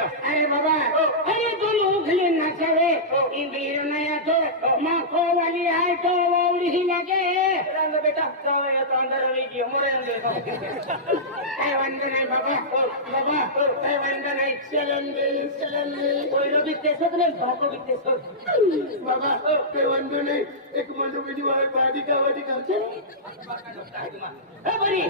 अरे बाबा अरे तुम उखली नचावे इंदीर नया तो माखो वाली आए तो वावड़ी ही लगे रंग बेटा जावे या तो अंदर रवेगी मोरे अंदर काय वंद नाही बाबा बाबा काय वंद नाही चलन कोई रो भी तेसत नहीं भाको भी तेसत बाबा काय वंद नाही एक म्हणजे विधी वाडी का ए बरी